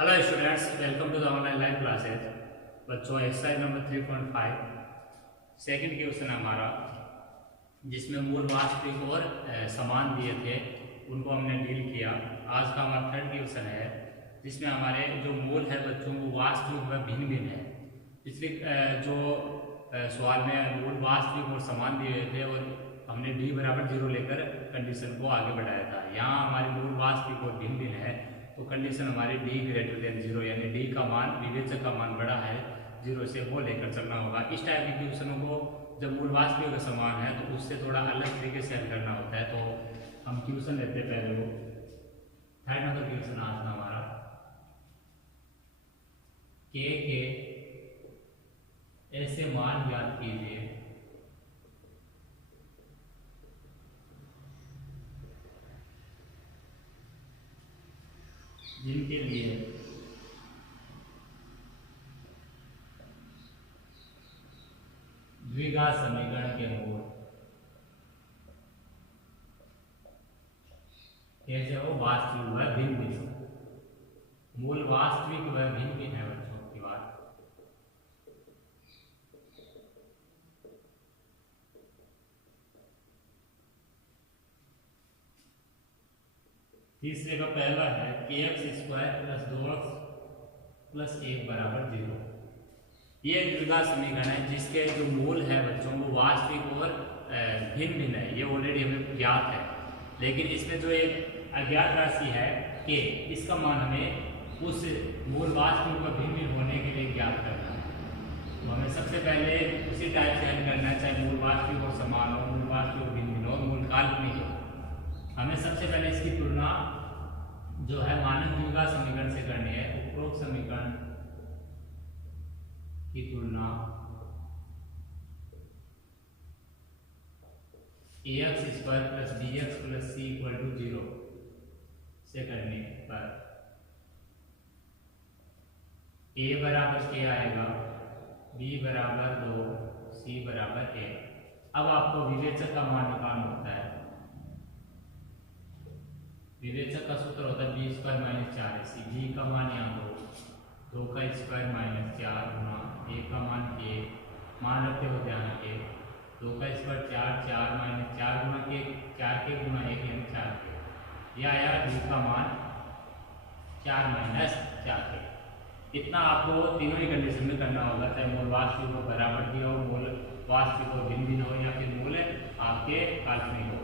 Hello students, welcome to the online live classes. बच्चों, exercise number 3.5 second question है हमारा, जिसमें मूल वास्तविक और समान दिए थे, उनको हमने डील किया। आज का हमारा थर्ड क्वेश्चन है, जिसमें हमारे जो मूल है बच्चों वो वास्तविक व भिन्न भिन्न है। पिछले जो सवाल में मूल वास्तविक और समान दिए हुए थे और हमने d बराबर 0 लेकर कंडीशन को आगे बढ़ाया था। यहाँ हमारी मूल वास्तविक और भिन्न भिन्न है, तो कंडीशन हमारी d ग्रेटर देन 0, यानी d का मान, विवेचक का मान बड़ा है 0 से, वो लेकर चलना होगा। इस टाइप के क्वेश्चनों को जब मूल वास्तविक का समान है तो उससे थोड़ा अलग तरीके से हल करना होता है। तो हम क्वेश्चन लेते हैं पहले वो थर्ड नंबर क्वेश्चन आज का हमारा, के ऐसे मान ज्ञात कीजिए जिनके लिए द्विघात समीकरण के मूल कैसे हो, वास्तविक व भिन्न भिन्न। मूल वास्तविक व भिन्न भिन्न है बच्चों की बात। तीसरे का पहला है कि x² + 2x + 1 बराबर 0। ये एक द्विघात समीकरण है जिसके जो मूल है बच्चों वो वास्तविक और भिन्न भिन्न है। ये ऑलरेडी हमें ज्ञात है, लेकिन इसमें जो एक अज्ञात राशि है कि इसका मान हमें उस मूल वास्तविक व भिन्न भिन्न होने के लिए ज्ञात करना है। तो हमें सबसे पहले उसी टाइप से हल करना है, चाहे मूल वास्तविक और समान हो, मूल वास्तविक और भिन्न भिन्न हो, मूल काल्पनिक हो। हमें सबसे पहले इसकी तुलना जो है मानक द्विघात समीकरण से करनी है। उपरोक्त समीकरण की तुलना ax² + bx + c = 0 से करने पर a बराबर क्या आएगा, b बराबर 2, c बराबर 1। अब आपको विवेचक का मान निकालना होता है। विवेचक का सूत्र होता है b² - 4ac। b का मान यहाँ 2 का स्क्वायर - 4 गुना 1 का मान 1, मान रखते हो ध्यान के 2 का स्क्वायर 4, 4 - 4 गुना के 4 के गुना 1 यानी 4 के। यह आया b का मान 4 - 4 के। इतना आपको तीनों ही कंडीशन में करना होगा, चाहे मूल वास्तविक को बराबर दिया हो, मूल वास्तविक को भिन्न भिन्न हो, या फिर मूल आपके काल्पनिक हो।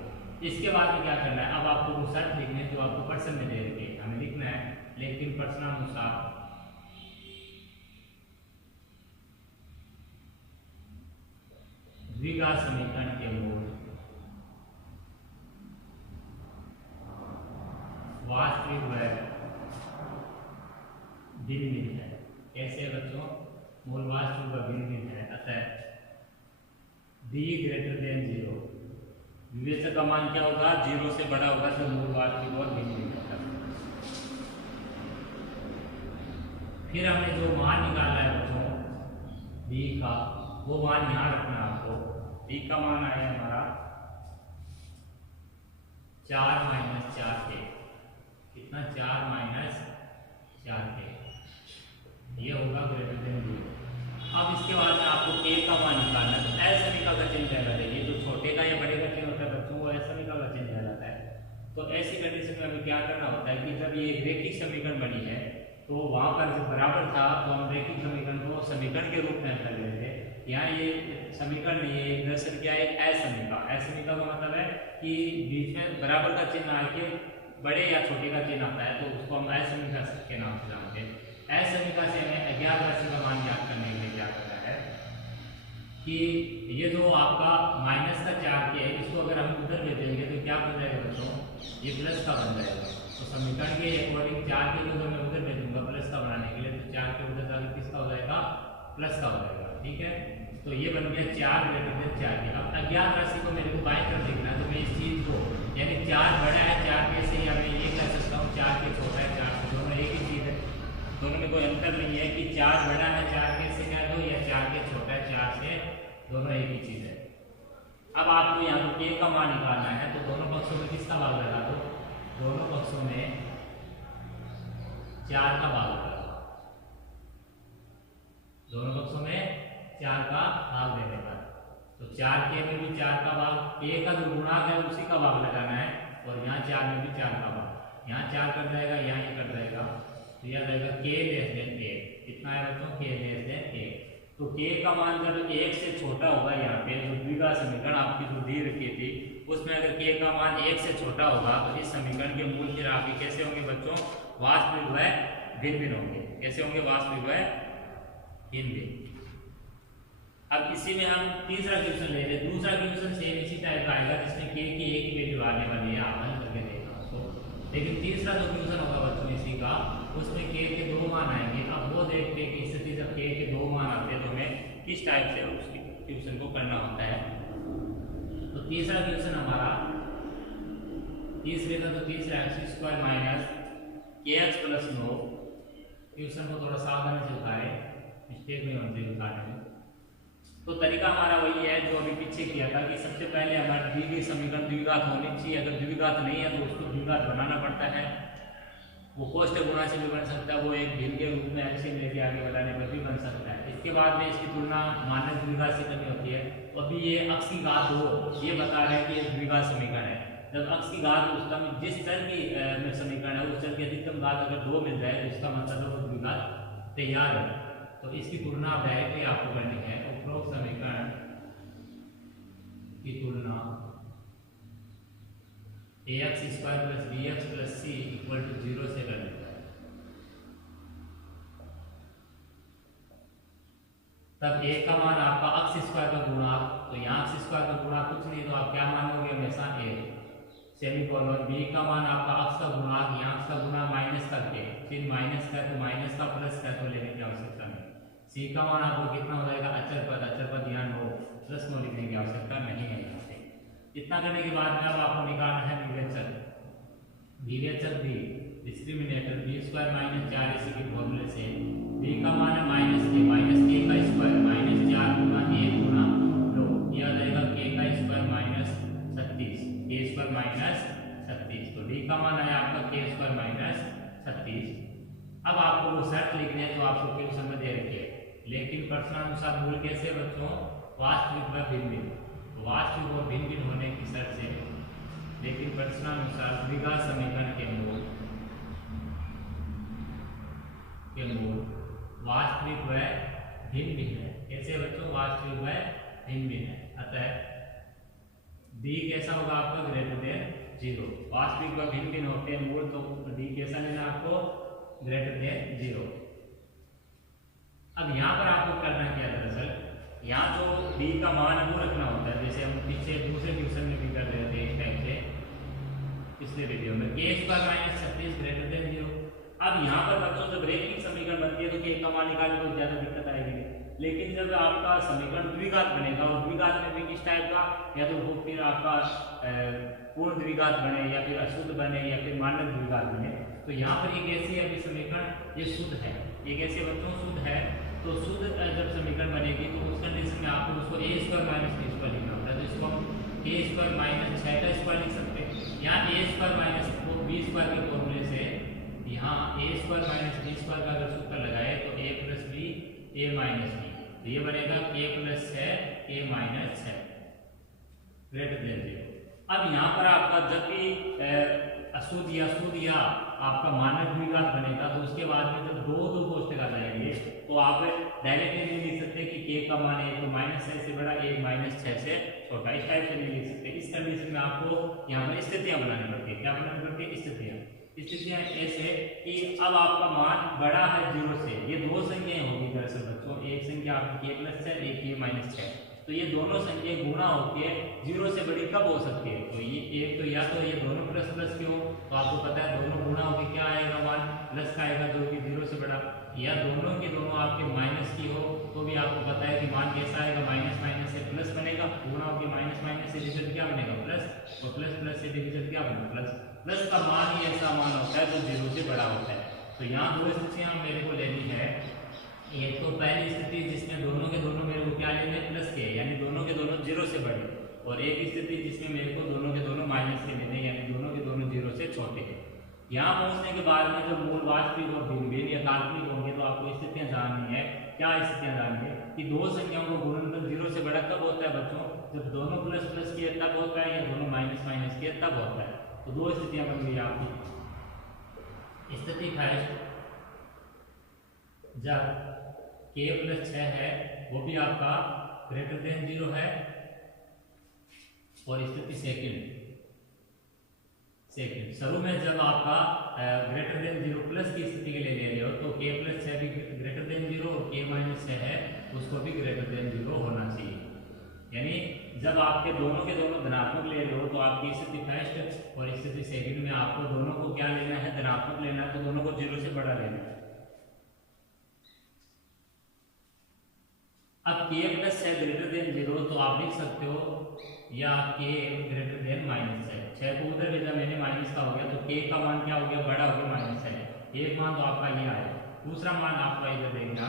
इसके बाद में क्या करना है, अब आपको वो शर्त लिखने जो आपको प्रश्न में दे रखे हमें लिखना है, लेकिन प्रश्नानुसार द्विघात समीकरण के मूल वास्तविक व भिन्न भिन्न है। कैसे बच्चों, मूल वास्तविक व भिन्न भिन्न है, अतः d ग्रेटर देन 0, विवेचक का मान क्या होगा, 0 से बड़ा होगा तो मूल वास्तविक और भिन्न भिन्न होगा। फिर हमने जो मान निकाला है बच्चों d का, वो मान यहाँ रखना है आपको। d का मान आया हमारा 4 - 4 के। कितना, 4 - 4 के। ये होगा ग्रेटर देन 0। अब इसके बाद में आपको k का मान निकालना है। तो असमीका का चिन्ह कहलाता है। ये जो छोटे का या बड़े का चिन्ह होता है बच्चों, वो असमीका का चिन्ह कहलाता है। तो ऐसी कंडीशन में हमें क्या करना होता है कि जब ये रैखिक समीकरण बनी है तो वहां पर जब बराबर था तो हम रैखिक समीकरण को समीकरण के रूप में कर रहे थे। यहाँ ये समीकरण नहीं है, दरअसल क्या है, असमीका। असमीका का मतलब है कि बीच में बराबर का चिन्ह आके बड़े या छोटे का चिन्ह आता है, तो उसको हम असमीका के नाम से जानते हैं। असमीका से हमें अज्ञात राशि का मान ज्ञात करने के लिए क्या करना है कि ये जो आपका -4 के है, इसको अगर हम उधर ले देंगे तो क्या बन जाएगा बच्चों, ये प्लस का बन जाएगा। तो समीकरण के अकॉर्डिंग 4 के जो मैं उधर ले दूंगा प्लस का बनाने के लिए, तो 4 के उधर जाकर किसका हो जाएगा, प्लस का हो जाएगा। ठीक है, तो ये बन गया 4 ग्रेटर देन 4 के। अब अज्ञात राशि को मेरे को बाएं तरफ देखना है, तो मैं इस चीज को, यानी 4 बड़ा है 4 के से, या मैं ये कह सकता हूँ 4 के छोटा है 4 से, दोनों एक ही चीज है, दोनों में कोई अंतर नहीं है कि 4 बड़ा है 4 के से कह दो, या 4 के छोटा है 4 से, दोनों एक ही चीज है। अब आपको यहाँ पर k का मान निकालना है, तो दोनों पक्षों में किसका भाग लगा दो, दोनों पक्षों में 4 का भाग होगा, दोनों पक्षों में 4 का भाग देने पर। तो 4k में भी 4 का भाग, k का जो गुणांक है उसी का भाग लगाना है, और यहाँ 4 में भी 4 का भाग, यहाँ 4 कट जाएगा, यहाँ ये कट जाएगा, तो यह रहेगा k लेस देन 1। कितना है बच्चों? k less than 1। तो k का मान जब 1 से छोटा होगा, यहाँ पे जो द्विघात समीकरण आपकी जो दी रखी थी उसमें अगर k का मान 1 से छोटा होगा तो इस समीकरण के मूल फिर आपके कैसे होंगे बच्चों? वास्तविक व भिन्न भिन्न होंगे। कैसे होंगे? वास्तविक व भिन्न भिन्न। अब इसी में हम तीसरा क्वेश्चन ले रहे हैं। दूसरा क्वेश्चन सेम इसी टाइप का आएगा जिसमें k की एक ही वैल्यू आने वाली है, आप हल करके देखना उसको। लेकिन तीसरा जो क्वेश्चन होगा बच्चों इसी का, उसमें k के 2 मान आएंगे। अब वो देखते हैं कि स्थिति जब k के 2 मान आते हैं तो हमें किस टाइप से उसकी क्वेश्चन को करना होता है। तो तीसरा क्वेश्चन हमारा तीसरे का, तो तीसरा x² minus kx plus 9। Question को थोड़ा सावधानी से उतारे, मिस्टेक नहीं होनी चाहिए उतारने में। तो तरीका हमारा वही है जो अभी पीछे किया था कि सबसे पहले हमारे दी गई समीकरण द्विघात होनी चाहिए। अगर द्विघात नहीं है तो उसको द्विघात बनाना पड़ता है। वो कोष्ठक गुणा से भी बन सकता है, वो एक भिन्न के रूप में एलसीएम लेके आगे बढ़ाने पर भी बन सकता है। इसके बाद में इसकी तुलना मानक द्विघात से करनी होती है। तो अभी ये अक्ष की घात हो, ये बता रहे हैं कि ये द्विघात समीकरण है। जब अक्ष की घात उसका जिस चर की समीकरण है उस चर की अधिकतम घात अगर 2 मिल जाए तो इसका मतलब है वो द्विघात तैयार है। तो इसकी तुलना डायरेक्टली आपको करनी है। उपरोक्त समीकरण की तुलना ax² plus bx plus c equal to 0 से करनी है। तब a का मान आपका x² का गुणांक, तो यहाँ x² का गुणांक कुछ नहीं, तो आप क्या मानोगे? हमेशा a सेमीकोलन। b का मान आपका x का गुणांक, यहाँ x का गुणांक माइनस करके, फिर माइनस का तो माइनस का प्लस का तो लेने की आवश्यकता नहीं। c का मान आपको कितना हो जाएगा? अचर पद, अचर पद यहाँ 9 प्लस 9 लिखने की आवश्यकता नहीं है यहाँ से। इतना करने के बाद में अब आपको निकालना है विवेचक। विवेचक भी डिस्क्रिमिनेटर b² माइनस 4ac के फॉर्मूले से b का मान है माइनस k का स्क्वायर माइनस 4 गुना 1 गुना 2, यह आ जाएगा k का स्क्वायर माइनस 36, k² माइनस 36। तो d का मान है आपका k² माइनस 36। अब आपको वो शर्त लिखनी है जो आपको क्वेश्चन में दे रखी है। लेकिन प्रश्नानुसार मूल कैसे बच्चों? वास्तविक व भिन्न भिन्न। वास्तविक और भिन्न भिन्न होने की शर्त से, लेकिन प्रश्नानुसार द्विघात समीकरण के मूल वास्तविक व भिन्न भिन्न है। कैसे बच्चों? वास्तविक व भिन्न भिन्न है। अतः d कैसा होगा आपका? Greater than 0। वास्तविक व भिन्न भिन्न होते हैं मूल, तो d कैसा लेना आपको? Greater than 0। अब यहाँ पर आपको करना क्या? दरअसल यहाँ जो d का मान वो रखना होता है, जैसे हम पीछे दूसरे क्वेश्चन में भी कर रहे थे इस टाइप से पिछले वीडियो में, k² माइनस 36 ग्रेटर देन 0। अब यहाँ पर बच्चों जब रेखिक समीकरण बनती है तो k का मान निकालने को ज्यादा दिक्कत आएगी। लेकिन जब आपका समीकरण द्विघात बनेगा और द्विघात में भी किस टाइप का, या तो वो फिर आपका पूर्ण द्विघात बने या फिर अशुद्ध बने या फिर मानक द्विघात बने, तो यहाँ पर ये कैसे अभी समीकरण ये शुद्ध है। ये कैसे बच्चों? शुद्ध है। तो शुद्ध जब समीकरण बनेगी तो उस कंडीशन में आपको उसको a² माइनस b² लिखना होता है। तो इसको हम a² माइनस 6 का स्क्वायर लिख सकते हैं। यहाँ a² माइनस b² के फॉर्मूले से यहाँ a² माइनस b² का अगर सूत्र लगाए तो a plus b a minus b, तो ये बनेगा k plus 6 a minus 6 greater than 0। अब यहाँ पर आपका जब भी अशुद्ध या शुद्ध या आपका मानक द्विघात बनेगा तो उसके बाद में जब दो कोष्ठक आ जाएंगे तो आप डायरेक्टली नहीं लिख सकते कि k का मान 1 तो माइनस 6 से बड़ा 1 माइनस 6 से छोटा, इस टाइप से नहीं लिख सकते। इस कंडीशन में आपको यहाँ पर स्थितियां बनानी पड़ती है। क्या बनानी पड़ती है? स्थितियां ऐसे कि अब आपका मान बड़ा है 0 से। ये दो संख्याएं होगी दरअसल बच्चों, एक संख्या आपकी k प्लस 6, एक k माइनस 6। तो ये दोनों संख्याएं गुणा होकर 0 से बड़ी कब हो सकती है? तो ये एक तो या तो ये दोनों प्लस प्लस क्यों, तो आपको पता है दोनों गुणा होकर क्या आएगा? मान प्लस का आएगा जो कि 0 से बड़ा, या दोनों के दोनों आपके माइनस की हो तो भी आपको पता है कि मान कैसा आएगा? माइनस माइनस से प्लस बनेगा, गुणा होकर माइनस माइनस से डिविजन क्या बनेगा? प्लस, और प्लस प्लस से डिविजन क्या बनेगा? प्लस। प्लस का मान ही ऐसा मान होता है जो 0 से बड़ा होता है। तो यहाँ दो स्थितियाँ मेरे को लेनी है। एक तो पहली स्थिति जिसमें दोनों के दोनों मेरे को क्या लेने? प्लस के, यानी दोनों के दोनों 0 से बड़े, और एक स्थिति जिसमें मेरे को दोनों के दोनों माइनस के लेने, यानी दोनों के दोनों 0 से छोटे हैं। यहाँ पहुंचने के बाद में जब मूल वास्तविक और भिन्न या काल्पनिक होंगे तो आपको स्थितियां जाननी है। क्या स्थितियां जाननी है कि दो संख्याओं का गुणनफल 0 से बड़ा कब होता है बच्चों, जब दोनों प्लस प्लस किए तब होता है या दोनों माइनस माइनस किए तब होता है। तो दो स्थितियां बन गई आपकी। स्थिति फर्स्ट, जब k प्लस 6 है वो भी आपका ग्रेटर देन 0 है। और स्थिति सेकंड, शुरू में जब आपका ग्रेटर देन 0 प्लस की स्थिति के लिए ले रहे हो तो k प्लस 6 भी ग्रेटर देन 0 और k माइनस 6 है उसको भी ग्रेटर देन 0 होना चाहिए। यानी जब आपके दोनों के दोनों धनात्मक ले रहे हो तो आपकी स्थिति फर्स्ट और स्थिति सेकंड में आपको दोनों को क्या लेना है, धनात्मक लेना है, तो दोनों को 0 से बड़ा लेना है। अब k प्लस 6 ग्रेटर देन 0 तो आप लिख सकते हो या k ग्रेटर देन माइनस 6 को उधर भेजा मैंने, माइनस का हो गया तो k का मान क्या हो गया, बड़ा हो गया माइनस 6। एक मान तो आपका ये आया। दूसरा मान आपका इधर देखना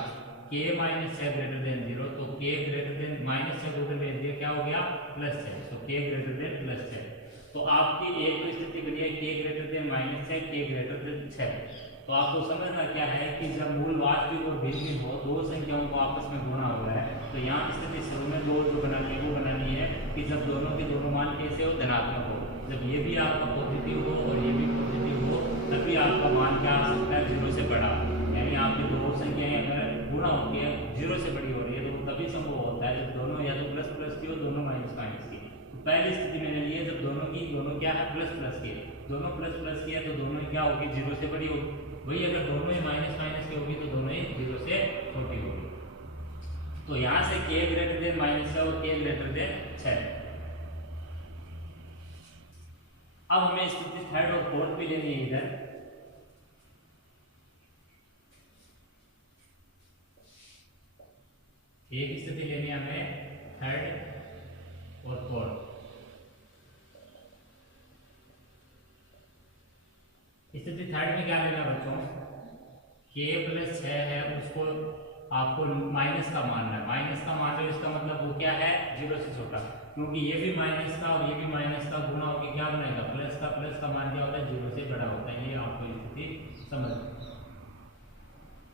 k माइनस 6 ग्रेटर देन 0 तो k ग्रेटर देन माइनस 6 को उधर भेज दिया, क्या हो गया प्लस 6, तो k ग्रेटर देन प्लस 6। तो आपकी एक तो स्थिति बनी है k greater than minus 6, k greater than 6। तो आपको समझना क्या है कि जब मूल वास्तविक और भिन्न हो, दो संख्याओं को आपस में गुणा हो रहा है, तो यहाँ स्थिति शुरू में दो जो बनानी है वो बनानी है कि जब दोनों के दोनों मान कैसे हो, धनात्मक हो। जब ये भी आपका पॉजिटिव हो और ये भी पॉजिटिव हो तभी आपका मान क्या आ सकता है, 0 से बड़ा। यानी आपकी दो संख्याएं अगर गुणा होती है 0 से बड़ी हो रही है तो तभी संभव होता है जब दोनों या तो प्लस प्लस की हो, दोनों माइनस माइनस की। तो पहली स्थिति मैंने ली है जब दोनों क्या है प्लस प्लस की, दोनों प्लस प्लस की है तो दोनों क्या होगी, 0 से बड़ी होगी। वही अगर दोनों ही माइनस माइनस की होगी तो दोनों ही 0 से छोटी होगी। तो यहाँ से k ग्रेटर देन माइनस 6 और k ग्रेटर देन 6। अब हमें स्थिति थर्ड और फोर्थ भी लेनी है। इधर एक स्थिति लेनी है हमें थर्ड और फोर्थ। स्थिति थर्ड में क्या लेना बच्चों, k प्लस 6 है उसको आपको माइनस का मानना है। माइनस का मान रहे हो इसका मतलब वो क्या है, 0 से छोटा, क्योंकि ये भी माइनस का और ये भी माइनस का गुणा होकर क्या बनेगा, प्लस का मान क्या होता है, 0 से बड़ा होता है। ये आपको स्थिति समझ।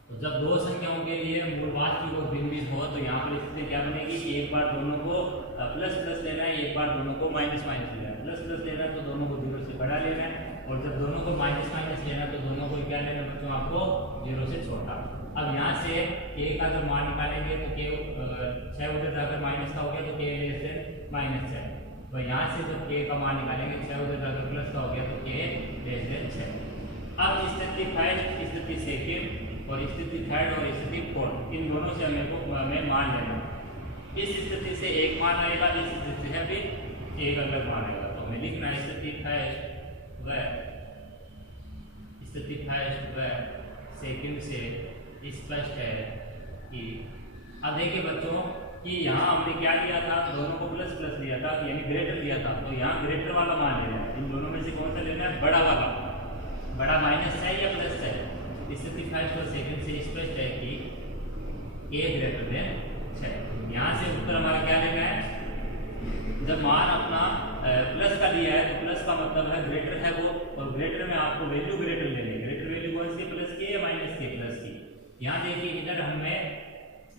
तो जब दो संख्याओं के लिए मूल वास्तविक और भिन्न हो तो यहाँ पर स्थिति क्या बनेगी कि एक बार दोनों को प्लस प्लस लेना है, एक बार दोनों को माइनस माइनस लेना है। प्लस प्लस लेना है तो दोनों को 0 से बड़ा लेना है, और जब दोनों को माइनस माइनस लेना है तो दोनों को क्या लेना है, तो आपको 0 से छोटा। अब यहाँ से k का जब मान निकालेंगे तो k 6 उधर जाकर माइनस का हो गया तो k लेस देन माइनस 6। तो यहाँ से जब k का मान निकालेंगे 6 उधर जाकर प्लस का हो गया तो k लेस देन 6। अब स्थिति फर्स्ट, स्थिति सेकंड और स्थिति थर्ड और स्थिति फोर्थ, इन दोनों से हमें मान लेना। इस स्थिति से एक मान आएगा, इस स्थिति से भी एक अलग मान आएगा। तो हमें लिखना है स्थिति फर्स्ट व सेकंड से स्पष्ट है कि, अब देखिए बच्चों कि यहाँ हमने क्या लिया था, दोनों को प्लस प्लस लिया था यानी ग्रेटर लिया था, तो यहाँ ग्रेटर वाला मान लेना है। इन दोनों में से कौन सा लेना है, बड़ा वाला। बड़ा माइनस है या प्लस है, स्थिति फर्स्ट और सेकंड से स्पष्ट है कि k ग्रेटर देन 6। यहाँ से उत्तर हमारा क्या लेना है, जब मान अपना प्लस का लिया है तो प्लस का मतलब है ग्रेटर है वो, और ग्रेटर में आपको वैल्यू ग्रेटर लेनी है। ग्रेटर वैल्यू कौन सी, प्लस की या माइनस की, प्लस की। यहाँ देखिए इधर हमने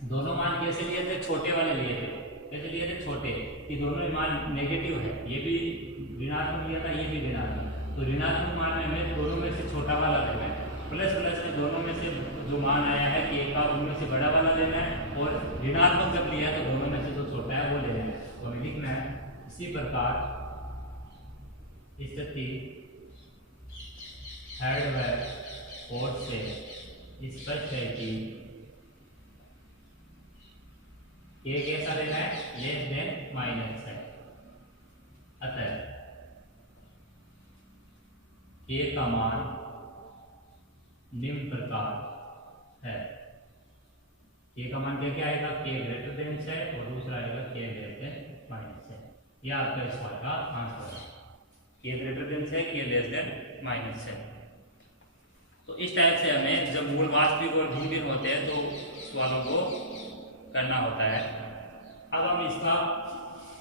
दोनों मान कैसे लिए थे, छोटे वाले लिए थे। कैसे लिए थे, छोटे, कि दोनों मान नेगेटिव है, ये भी ऋणात्मक लिया था, ये भी ऋणात्मक। तो ऋणात्मक मान में हमें दोनों में से छोटा वाला लेना है, प्लस प्लस में दोनों में से जो मान आया है k का उनमें से बड़ा वाला लेना है, और ऋणात्मक जब लिया तो दोनों में से जो छोटा है वो लेना है। तो हमें लिखना है इसी प्रकार स्थिति थर्ड व फोर्थ से स्पष्ट है कि k कैसा लेना है, लेस देन माइनस है। अतः k का मान निम्न प्रकार है। k का मान क्या क्या आएगा, k ग्रेटर देन 6 और दूसरा आएगा k लेस देन माइनस 6। यह आपका इस सवाल का आंसर है, k greater than 6, k less than minus 6। तो इस टाइप से हमें जब मूल वास्तविक और भिन्न होते हैं तो सवालों को करना होता है। अब हम इसका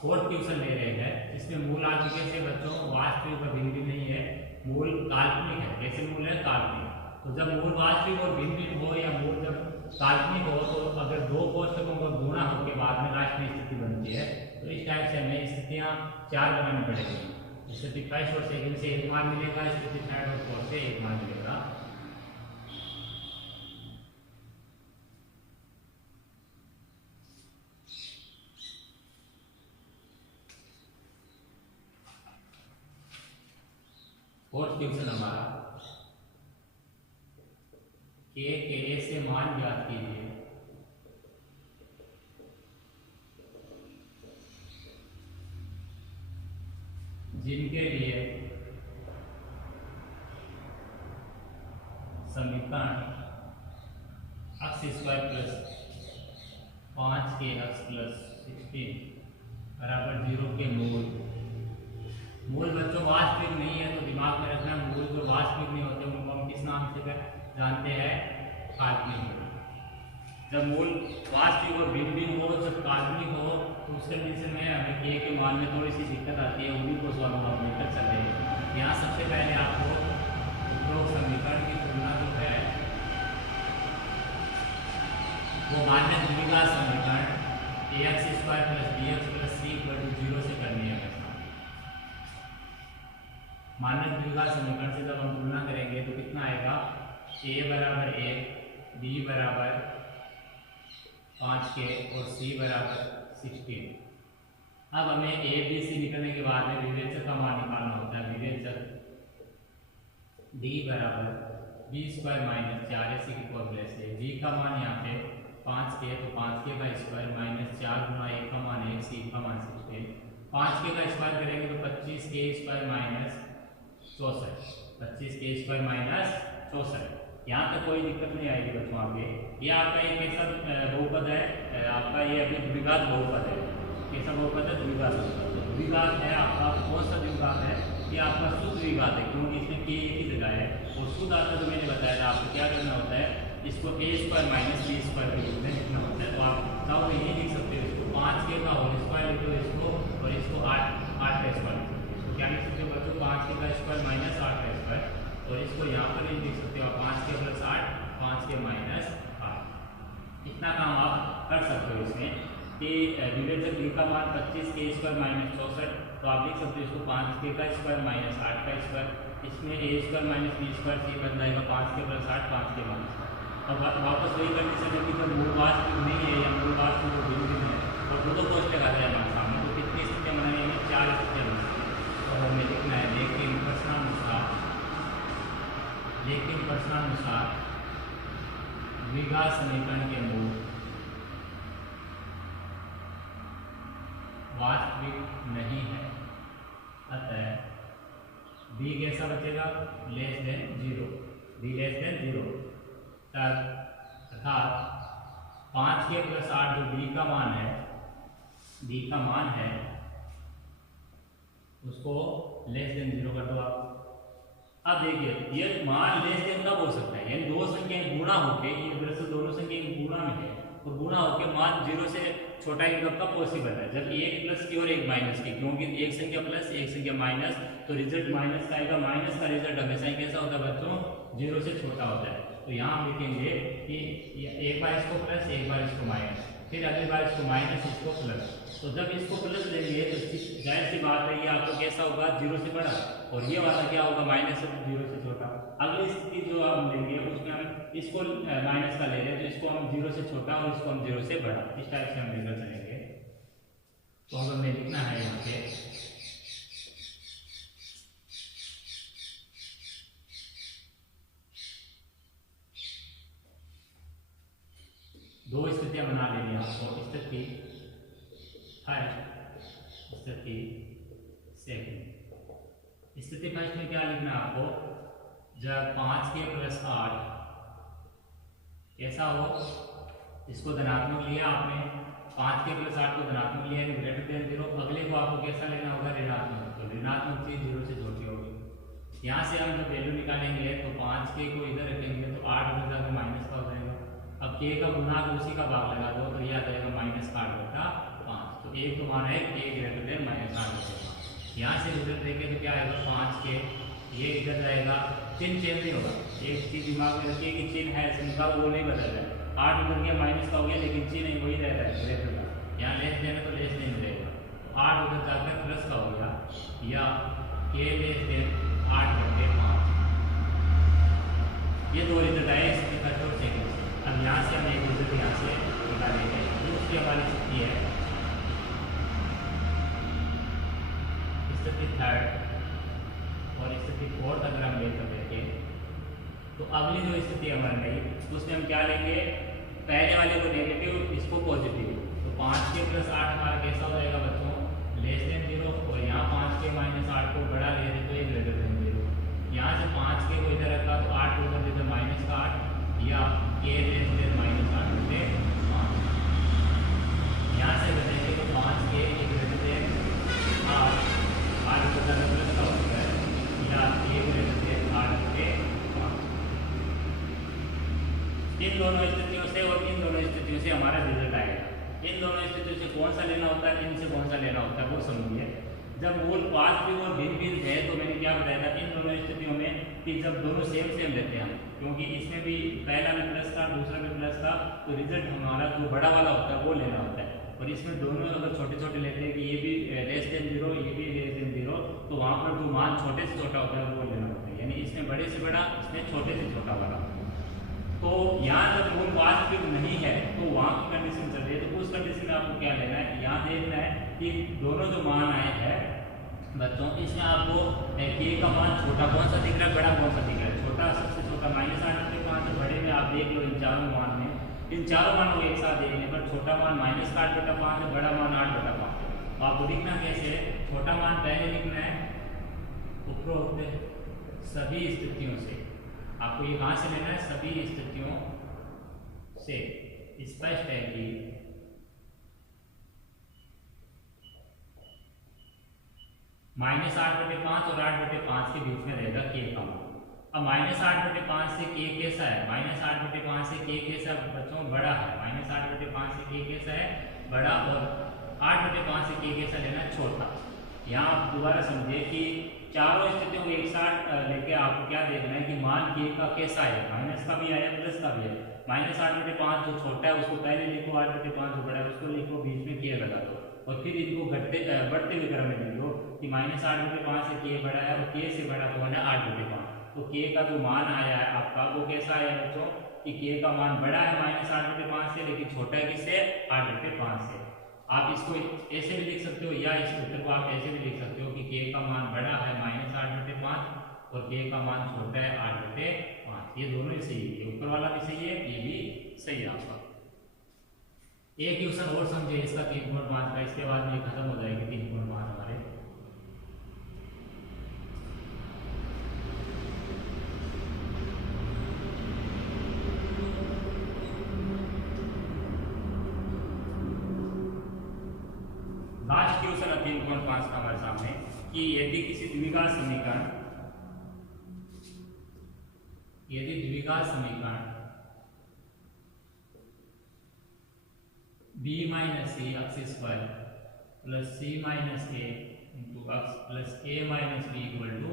फोर्थ क्वेश्चन ले रहे हैं, इसमें मूल आदि कैसे बच्चों वास्तविक और भिन्न नहीं है, मूल काल्पनिक है। कैसे मूल है? काल्पनिक। तो जब मूल वास्तविक और भिन्न भिन्न हो या मूल जब काल्पनिक हो तो अगर दो कोष्टकों को गुणा होकर बाद में लास्ट में स्थिति बनती है तो इस टाइप से हमें स्थितियाँ 4 बनानी पड़ेगी। स्थिति फर्स्ट और सेकंड से 1 मान मिलेगा, स्थिति थर्ड और फोर्थ से 1 मान मिलेगा। फोर्थ क्वेश्चन हमारा के से मान ज्ञात कीजिए जिनके लिए समीकरण x square plus 5k x plus 16 बराबर 0 के मूल बच्चों वास्तविक नहीं है तो दिमाग में रखना, मूल जो वास्तविक नहीं होते उनको हम किस नाम से जानते हैं? काल्पनिक मूल। जब मूल वास्तविक और भिन्न भिन्न हो, जब काल्पनिक हो तो उस कंडीशन में हमें के मान में थोड़ी सी दिक्कत आती है, उन्हीं को सॉल्व हम लेकर चल रहे हैं। यहाँ सबसे पहले आपको उपरोक्त समीकरण की तुलना जो है वो मान्य द्विघात समीकरण ax square plus bx plus c equal to 0 से करनी है। मानक द्विघात समीकरण से जब हम तुलना करेंगे तो कितना आएगा? a बराबर 1, b बराबर 5k और c बराबर 16। अब हमें a b c निकलने के बाद में विवेचक का मान निकालना होता है। विवेचक d बराबर b स्क्वायर माइनस 4ac की पावर प्लस है। b का मान यहाँ पे 5k तो 5k का स्क्वायर माइनस 4 गुना 1 का मान 1, c का मान 16। 5k का स्क्वायर करेंगे तो 25k square minus 64, 25k square minus 64। यहाँ तक कोई दिक्कत नहीं आएगी बच्चों। आगे ये आपका एक कैसा बहुपद है? आपका ये अभी द्विघात बहुपद है। कैसा बहुपद है? द्विघात। द्विघात है आपका कौन सा द्विघात है? ये आपका शुद्ध द्विघात है क्योंकि इसमें k एक ही जगह है। और शुद्ध आता तो मैंने बताया था आपको क्या करना होता है, इसको a square minus b square के रूप में लिखना होता है। तो आप चाहो तो यही लिख सकते हो, इसको 5k का होल स्क्वायर लिख लो इसको, और इसको 8 का स्क्वायर लिख सकते हो। इसको क्या लिख सकते हो बच्चों? 5k का स्क्वायर माइनस 8 का स्क्वायर, और इसको यहाँ पर ही लिख सकते हो आप 5k प्लस 8, 5k माइनस 8। इतना काम आप कर सकते हो इसमें कि विवेचक d का मान 25k स्क्वायर माइनस 64, तो आप लिख सकते हो इसको 5k का स्क्वायर माइनस 8 का स्क्वायर। इसमें a square minus b square से बन जाएगा 5k प्लस 8, 5k माइनस 8। अब वापस वही कंडीशन है कि जब मूल वास्तविक नहीं है या मूल वास्तविक भिन्न भिन्न है और दो कोष्टक आ जाए हमारे सामने, तो कितनी स्थितियाँ बनाएंगे? 4 स्थितियाँ बन सकती हैं। तो हमें लिखना है लेकिन प्रश्नानुसार द्विघात समीकरण के मूल वास्तविक नहीं है, अतः b कैसा बचेगा? Less than 0, b less than 0 अर्थात 5k प्लस 8 जो b का मान है उसको लेस देन 0 कर दो आप। अब देखिए ये मान लेस देन कब हो सकता है? यानी दो संख्याएं गुणा होके, इधर से दोनों संख्याएं गुणा में है और गुणा होके मान 0 से छोटा इनकम का पॉसिबल है, जब एक प्लस की और एक माइनस की, क्योंकि एक संख्या प्लस एक संख्या माइनस तो रिजल्ट माइनस का आएगा। माइनस का रिजल्ट हमेशा ही कैसा होता है बच्चों? 0 से छोटा होता है। तो यहाँ हम लिखेंगे कि एक बार इसको प्लस, एक बार इसको माइनस, फिर अगली बार इसको माइनस, इसको प्लस। तो जब इसको प्लस लेंगे तो जाहिर सी बात है ये आपका कैसा होगा? 0 से बड़ा, और ये वाला क्या होगा? माइनस से 0 से छोटा। अगली स्थिति जो हम लेंगे उसमें हम इसको माइनस का ले रहे हैं तो इसको हम 0 से छोटा और इसको हम 0 से बड़ा, इस टाइप से हम लेकर चलेंगे। तो अब हमें लिखना है यहाँ पे दो स्थितियां बना लेंगे आपको, स्थिति फर्स्ट, स्थिति सेकंड। स्थिति फर्स्ट में क्या लिखना है आपको? जब 5k प्लस 8 कैसा हो? इसको धनात्मक लिया आपने, 5k प्लस 8 को धनात्मक लिया है ग्रेटर देन 0। अगले को आपको कैसा लेना होगा? ऋणात्मक। तो ऋणात्मक चीज 0 से छोटी होगी। यहाँ से हम जब वैल्यू निकालेंगे तो 5k को इधर रखेंगे तो 8 बचा के माइनस का हो जाएगा। अब k का गुणांक उसी का भाग लगा दो तो यह आ जाएगा माइनस 8/5। तो एक तो मान है k ग्रेटर देन माइनस 8/5। यहाँ से रिजल्ट देखें तो क्या आएगा? 5k ये इधर रहेगा, चिन्ह चेंज नहीं होगा। एक चीज दिमाग में रखिए कि चिन्ह है इनका वो नहीं बदल रहा है। 8 उधर गया माइनस का हो गया लेकिन चिन्ह नहीं वही रह रहा है ग्रेटर का। यहाँ लेस देना तो लेस नहीं मिलेगा, 8 उधर जाकर प्लस का हो गया, या के लेस देन 8/5। ये दो रिजल्ट आए इसके फर्स्ट और सेकंड से। अब यहाँ से हम एक रिजल्ट यहाँ से निकालेंगे जो उसकी हमारी स्थिति है स्थिति थर्ड और स्थिति फोर्थ। अगर हम लेकर देखें तो अगली जो स्थिति हमारी रही उसमें हम क्या लेंगे, पहले वाले को नेगेटिव इसको पॉजिटिव। तो 5 के प्लस 8 हमारा कैसा हो जाएगा बच्चों, लेस देन 0। और यहाँ 5 के माइनस 8 को बड़ा ले रहे तो ये ग्रेटर देन 0। यहाँ से 5 के को इधर रखा तो 8 ऊपर देते माइनस का 8, या के लेस देन -8/5। यहाँ से बनेंगे तो 5 के ग्रेटर देन 8 ऊपर प्लस का होता है, या के ग्रेटर देन 8/5। इन दोनों स्थितियों से और इन दोनों स्थितियों से हमारा रिजल्ट आएगा। इन दोनों स्थितियों से कौन सा लेना होता है, इनसे कौन सा लेना होता है वो समझिए। जब मूल पॉजिटिव और भिन्न भिन्न है तो मैंने क्या बताया था इन दोनों स्थितियों में कि जब दोनों सेम लेते हैं हम, क्योंकि इसमें भी पहला भी प्लस था दूसरा भी प्लस था, तो रिजल्ट हमारा जो बड़ा वाला होता है वो लेना होता है। और इसमें दोनों अगर छोटे छोटे लेते हैं कि ये भी लेस देन 0 ये भी लेस देन 0, तो वहाँ पर जो मान छोटे से छोटा होता है वो लेना होता है, यानी इसमें बड़े से बड़ा इसमें छोटे से छोटा वाला। तो यहाँ जब मूल पॉजिटिव नहीं है तो वहाँ की कंडीशन चल रही है, तो उस कंडीशन में आपको क्या लेना है, यहाँ देखना है कि दोनों जो मान आए हैं बच्चों इसमें आपको के का मान छोटा कौन सा दिख रहा है, बड़ा कौन सा दिख रहा है। छोटा सबसे छोटा -8/5 है, बड़े में आप देख लो इन चारों मान में, इन चारों मानों को एक साथ देखने पर छोटा मान -8/5 है, बड़ा मान 8/5 है। तो आपको लिखना कैसे है, छोटा मान पहले लिखना है उपरोक्त सभी स्थितियों से। आपको ये कहाँ से लेना है, सभी स्थितियों से। स्पष्ट है कि -8/5 और 8/5 के बीच में रहेगा के का मान। अब -8/5 से के कैसा है, -8/5 से के कैसा बच्चों बड़ा है, -8/5 से के कैसा है बड़ा, और 8/5 से के कैसा लेना है छोटा। यहाँ आप दोबारा समझिए कि चारों स्थितियों को एक साथ लेके आपको क्या देखना है कि मान के का कैसा है, माइनस का भी आया प्लस का भी है। -8/5 जो छोटा है उसको पहले लिखो, 8/5 जो बड़ा है उसको लिखो, बीच में के लगा दो, और फिर इनको बढ़ते हुए क्रम में लिख लो कि -8/5 से के बड़ा है और के से बड़ा कौन है 8/5। तो के का जो मान आया है आपका वो कैसा है बच्चों कि के का मान बड़ा है -8/5 से, लेकिन छोटा है किससे 8/5 से। आप इसको ऐसे भी लिख सकते हो या इस उत्तर को आप ऐसे भी लिख सकते हो कि के का मान बड़ा है -8/5 और के का मान छोटा है 8/5। ये दोनों ही सही है, ऊपर वाला भी सही है ये भी सही है आपका। एक क्वेश्चन और समझे इसका 3.5 का, इसके बाद में खत्म हो जाएगी 3.5 हमारे। लास्ट क्वेश्चन है 3.5 का हमारे सामने कि यदि किसी द्विघात समीकरण b - c x square plus c - a into x plus a - b equal to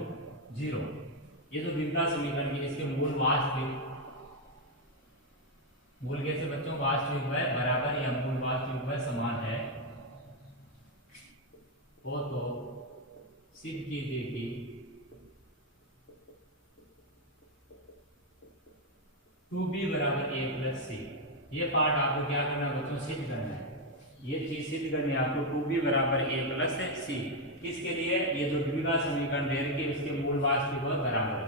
0, ये जो द्विघात समीकरण की इसके मूल वास्तविक मूल कैसे बच्चों वास्तविक व बराबर या मूल वास्तविक व समान है वो तो सिद्ध कीजिए कि टू बी बराबर a प्लस सी। ये पार्ट आपको क्या करना है बच्चों, सिद्ध करना है। ये चीज सिद्ध करनी है आपको, टू बी बराबर a प्लस सी। इसके लिए ये जो द्विघात समीकरण दे रखी है इसके मूल वास्तविक और बराबर है।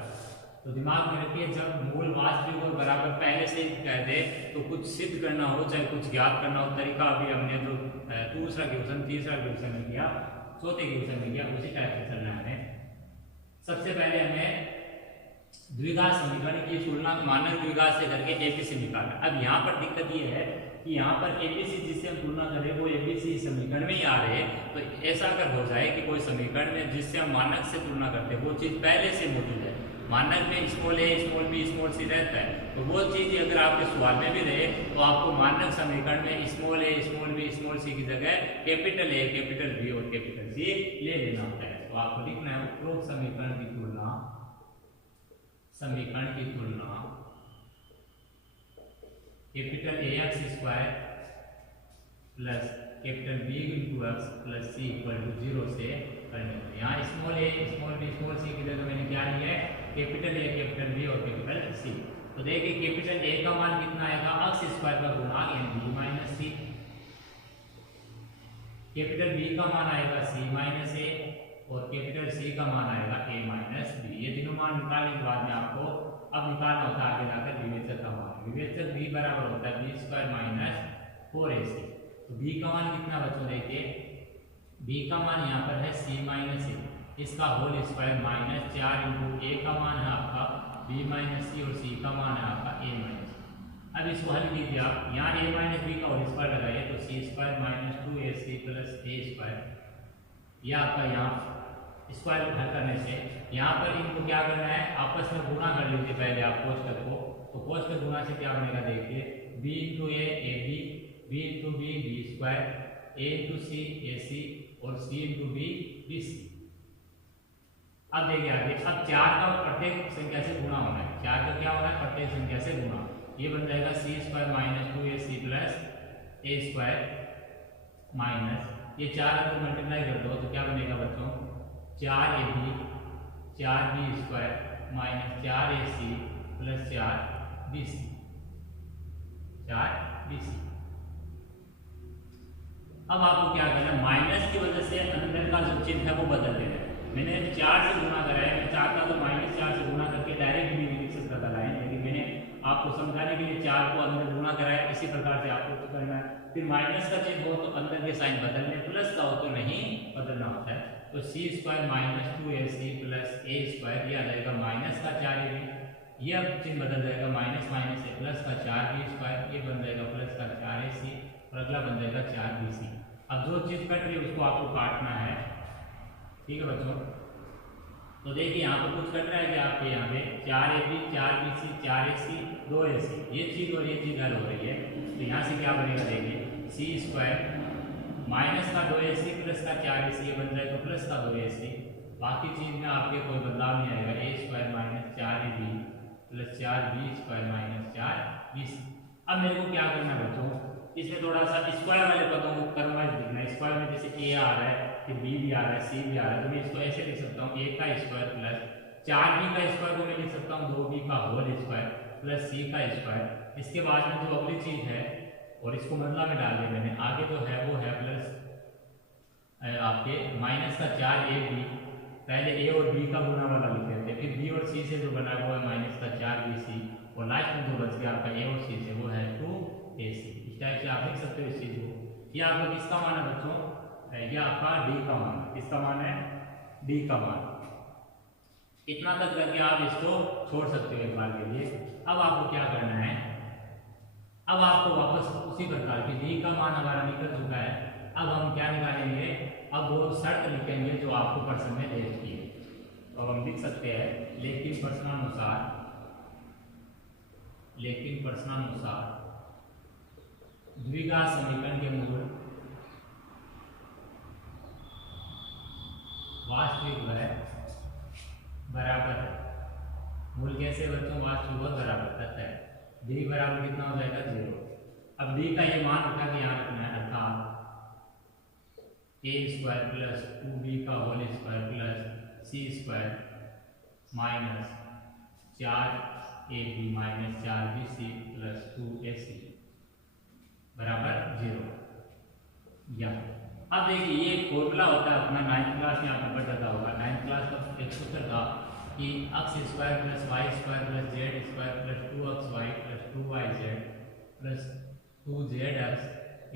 तो दिमाग में रखिए जब मूल वास्तविक और बराबर पहले से कह दे तो कुछ सिद्ध करना हो चाहे कुछ ज्ञात करना हो, तरीका अभी हमने जो दूसरा क्वेश्चन तीसरा क्वेश्चन में किया, चौथे क्वेश्चन में किया, उसी टाइप से चलना है। सबसे पहले हमें द्विघात समीकरण की तुलना मानक द्विघात से करके एबीसी निकालना। अब यहाँ पर दिक्कत ये है कि यहाँ पर एबीसी जिससे हम तुलना करें वो एबीसी समीकरण में ही आ रहे हैं। तो ऐसा अगर हो जाए कि कोई समीकरण में जिससे हम मानक से तुलना करते हैं वो चीज़ पहले से मौजूद है, मानक में small a small b small सी रहता है, तो वो चीज़ अगर आपके सवाल में भी रहे तो आपको मानक समीकरण में small a small b small c की जगह कैपिटल ए कैपिटल बी और कैपिटल सी ले लेना होता है। तो आपको लिखना है उपरोक्त समीकरण की तुलना समीकरण की तुलना capital A x square plus capital B into x plus C equal to 0 से करनी है। यहाँ small a small b small c की जगह मैंने क्या लिया है, कैपिटल ए कैपिटल बी और कैपिटल सी। तो देखिए कैपिटल ए का मान कितना आएगा, एक्स स्क्वायर का गुणा यानी बी माइनस सी। कैपिटल बी का मान आएगा सी माइनस ए और कैपिटल सी का मान आएगा ए माइनस बी। ये तीनों मान निकालने के बाद में आपको अब निकालना होता है आगे जाकर विवेचक का मान। विवेचक बी बराबर होता है बी स्क्वायर माइनस 4ac। तो बी का मान कितना बच्चों, देखिए बी का मान यहाँ पर है सी माइनस ए, इसका होल स्क्वायर माइनस 4 इंटू ए का मान है आपका बी माइनस सी और सी का मान है आपका ए माइनस। अब इसको हल कीजिए आप, यहाँ ए माइनस बी का होल स्क्वायर लगाइए तो सी स्क्वायर माइनस 2ac प्लस ए स्क्वायर। यह आपका यहाँ स्क्वायर हल करने से यहाँ पर इनको क्या करना है, आपस में गुणा कर लीजिए पहले आप कोष्ठक को। तो कोष्ठक गुणा से क्या बनेगा, देखिए B into A B, B into B B square, A into C A C और C into B B C. अब देखिए आगे, अब 4 का प्रत्येक संख्या से गुणा होना है। 4 का क्या होना है, प्रत्येक संख्या से गुणा। ये बन जाएगा सी स्क्वायर माइनस 2ac प्लस ए स्क्वायर माइनस ये 4 अगर मल्टीप्लाई कर दो तो क्या बनेगा बच्चों, 4ab 4b square minus 4ac plus 4bc 4bc। अब आपको क्या करना है, माइनस की वजह से अंदर का जो चिन्ह है वो बदल देना है। मैंने 4 से गुणा करा है, मैं चाहता तो माइनस 4 से गुणा करके डायरेक्ट भी लिख सकता था लाइन, लेकिन मैंने आपको समझाने के लिए 4 को अंदर गुणा कराया। इसी प्रकार से आपको तो करना है। फिर माइनस का चिन्ह हो तो अंदर के साइन बदलने, प्लस का हो तो नहीं बदलना होता है। तो सी स्क्वायर माइनस 2ac प्लस ए स्क्वायर, ये आ जाएगा माइनस का 4ab। ये अब चिन्ह बदल जाएगा, माइनस माइनस से प्लस का 4b स्क्वायर, ये बन जाएगा प्लस का 4ac और अगला बन जाएगा 4bc। अब जो चीज कट रही है उसको आपको काटना है, ठीक है बच्चों। तो देखिए यहाँ पर कुछ कट रहा है क्या आपके, यहाँ पे 4ab 4bc 4ac 2ac, ये चीज और ये चीज हल हो रही है। तो यहाँ से क्या बनेगा, देखिए सी स्क्वायर माइनस का 2ac प्लस का 4ac, ये बन जाएगा प्लस का 2ac। बाकी चीज में आपके कोई बदलाव नहीं आएगा, A square minus 4ab plus 4b square minus 4bc। अब मेरे को क्या करना है बच्चों, इसमें थोड़ा सा स्क्वायर वाले पदों को क्रमवाइज लिखना है। स्क्वायर में जैसे ए आ रहा है, फिर बी भी आ रहा है, सी भी आ रहा है, तो मैं इसको ऐसे लिख सकता हूँ, ए का स्क्वायर प्लस 4b का स्क्वायर को मैं लिख सकता हूँ 2b का होल स्क्वायर प्लस सी का स्क्वायर। इसके बाद में जो अगली चीज है और इसको बदला में डाल दिया मैंने, आगे जो है वो है प्लस आपके माइनस का 4ab, पहले ए और बी का गुना वाला लिखे थे, फिर बी और सी से जो बना हुआ है माइनस का 4bc और लास्ट में जो बच गया आपका ए और सी से वो है 2ac। इस टाइप से आप लिख सकते हो इस चीज को। ये आपका किसका मान है बच्चों, ये आपका डी का मान, किसका मान है, डी का मान। इतना तक करके आप इसको छोड़ सकते हो एक बार के लिए। अब आपको क्या करना है, अब आपको वापस उसी प्रकार की डी का मान हमारा निकल चुका है। अब हम क्या निकालेंगे, अब वो शर्त लिखेंगे जो आपको प्रश्न में दे रखी है। तो हम लिख सकते हैं लेकिन प्रश्नानुसार द्विघात समीकरण के मूल वास्तविक व बराबर है। मूल कैसे बच्चों, वास्तविक व बराबर तक है। डी बराबर कितना हो जाएगा 0। अब डी का ये मान उठा के यहाँ रखना है, अर्थात ए स्क्वायर प्लस 2b का whole square plus C square minus 4ab माइनस 4bc प्लस 2ac बराबर 0। या अब देखिए ये फॉर्मूला होता है अपना 9th क्लास में आपको पढ़ा होगा। 9th क्लास का एक सूत्र था कि x square plus y square plus z square plus 2xy plus 2yz plus 2zx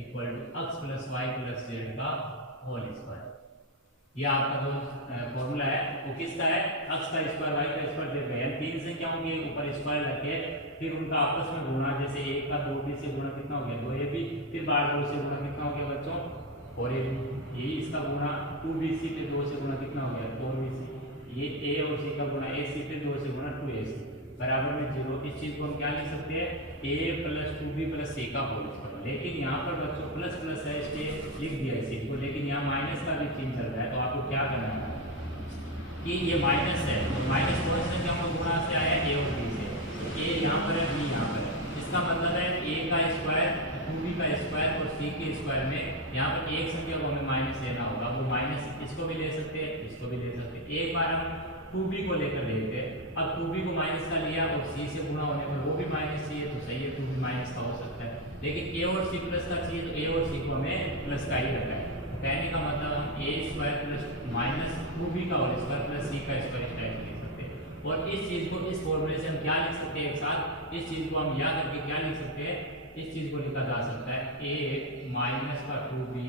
equal to x plus y plus z का होल स्क्वायर। यह आपका जो फॉर्मूला है वो किसका है, x का स्क्वायर वाई का स्क्वायर दे गए, तीन संख्याओं के ऊपर स्क्वायर रखे, फिर उनका आपस में गुणा, जैसे a का 2b से गुणा कितना हो गया 2ab, फिर बार 2 से गुणा कितना हो गया बच्चों 4ab, ये इसका गुणा 2bc पे 2 से गुणा कितना हो गया 4bc, ये a और c का गुणा ac पे 2 से गुणा 2ac बराबर में 0। इस चीज को हम क्या लिख सकते हैं, a plus 2b plus c का होल स्क्वायर। लेकिन यहाँ पर बच्चों प्लस प्लस है इसलिए लिख दिया इस चीज को, लेकिन यहाँ माइनस का भी चिन्ह चल रहा है। तो आपको क्या करना है कि ये माइनस है, माइनस कौन सी संख्या को गुणा से आया ए और बी से, तो ए यहाँ पर है, बी यहाँ पर है। इसका मतलब है ए का स्क्वायर, 2b का स्क्वायर और c के स्क्वायर में यहाँ पर एक संख्या को हमें माइनस लेना होगा, वो माइनस इसको भी ले सकते हैं, इसको भी ले सकते हैं। एक बार हम 2b को लेकर लेते हैं, अब 2b को माइनस का लिया और c से गुणा होने पर वो भी माइनस चाहिए, तो सही है 2b माइनस का हो सकता है, लेकिन a और c प्लस का चाहिए, तो a और c को हमें प्लस का ही रखा है। कहने का मतलब हम ए स्क्वायर प्लस माइनस 2b का होल स्क्वायर प्लस c का स्क्वायर इस टाइप लिख सकते हैं। और इस चीज़ को इस फॉर्मूले से हम क्या लिख सकते हैं, एक साथ इस चीज़ को हम याद करके क्या लिख सकते हैं, इस चीज़ को लिखा जा सकता है a माइनस का 2b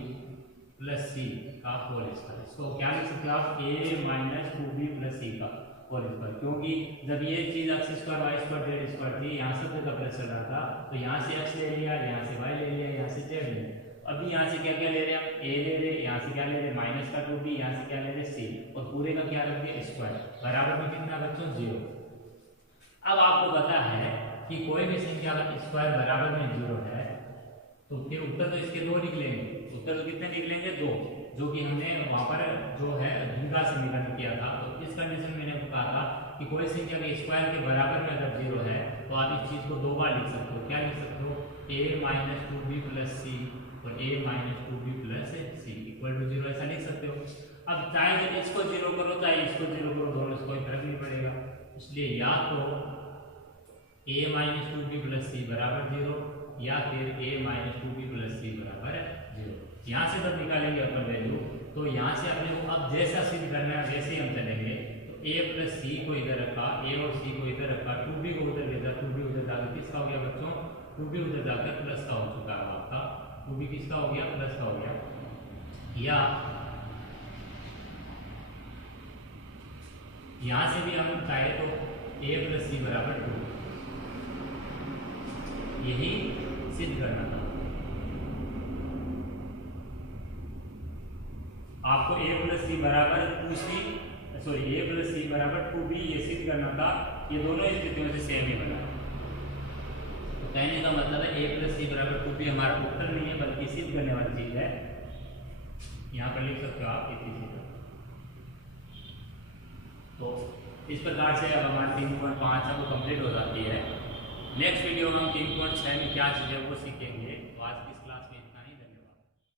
प्लस c का होल स्क्वायर। इसको क्या लिख सकते हो आप, a minus 2b plus c का होल स्क्वायर, क्योंकि जब ये चीज़ X square Y square Z square थी, यहाँ से का प्लस चल रहा था, तो यहाँ से x ले लिया, यहाँ से y ले लिया, यहाँ से z ले लिया। अभी यहाँ से क्या क्या ले रहे हैं हम, a ले रहे हैं, यहाँ से क्या ले रहे हैं माइनस का 2b, यहाँ से क्या ले रहे हैं c, और पूरे का क्या रख दिया स्क्वायर, बराबर में कितना बच्चों 0। अब आपको पता है कि कोई भी संख्या का स्क्वायर बराबर में 0 है, तो फिर उत्तर तो इसके 2 निकलेंगे। उत्तर तो कितने निकलेंगे, 2, जो कि हमने वहाँ पर जो है दूसरा समीकरण किया था। तो इस कंडीशन में मैंने कहा था कि कोई संख्या के स्क्वायर के बराबर में अगर 0 है, तो आप इस चीज़ को 2 बार लिख सकते हो। क्या लिख सकते हो, a minus 2b plus c और a minus 2b plus c equal to 0, ऐसा लिख सकते हो। अब चाहे जब इसको 0 करो चाहे इसको 0 करो, दोनों से कोई फर्क नहीं पड़ेगा। इसलिए या तो a minus 2b plus c बराबर 0 या फिर a minus 2b plus c बराबर 0। यहाँ से जब निकालेंगे अपन वैल्यू, तो यहाँ से अपने को अब जैसा सिद्ध करना है वैसे हम चलेंगे। तो a प्लस c को इधर रखा, a और c को इधर रखा, 2b को उधर भेजा, 2b उधर जाकर किसका हो गया बच्चों, 2b उधर जाकर प्लस का हो चुका है आपका, 2b किसका हो गया, प्लस का हो गया। या यहाँ से भी हम चाहे तो a प्लस c बराबर 2, यही सिद्ध करना था आपको। a प्लस सी बराबर 2c, सॉरी a प्लस सी बराबर 2b, ये सिद्ध करना था। ये दोनों स्थितियों से सेम ही बना। तो कहने का मतलब है a प्लस सी बराबर 2b हमारा उत्तर नहीं है, बल्कि सिद्ध करने वाली चीज है। यहाँ पर लिख सकते हो आप इतनी चीज। तो इस प्रकार से अब हमारी 3.5 वो कंप्लीट हो जाती है। नेक्स्ट वीडियो में हम 3.6 में क्या चीज़ है वो सीखेंगे। तो आज की क्लास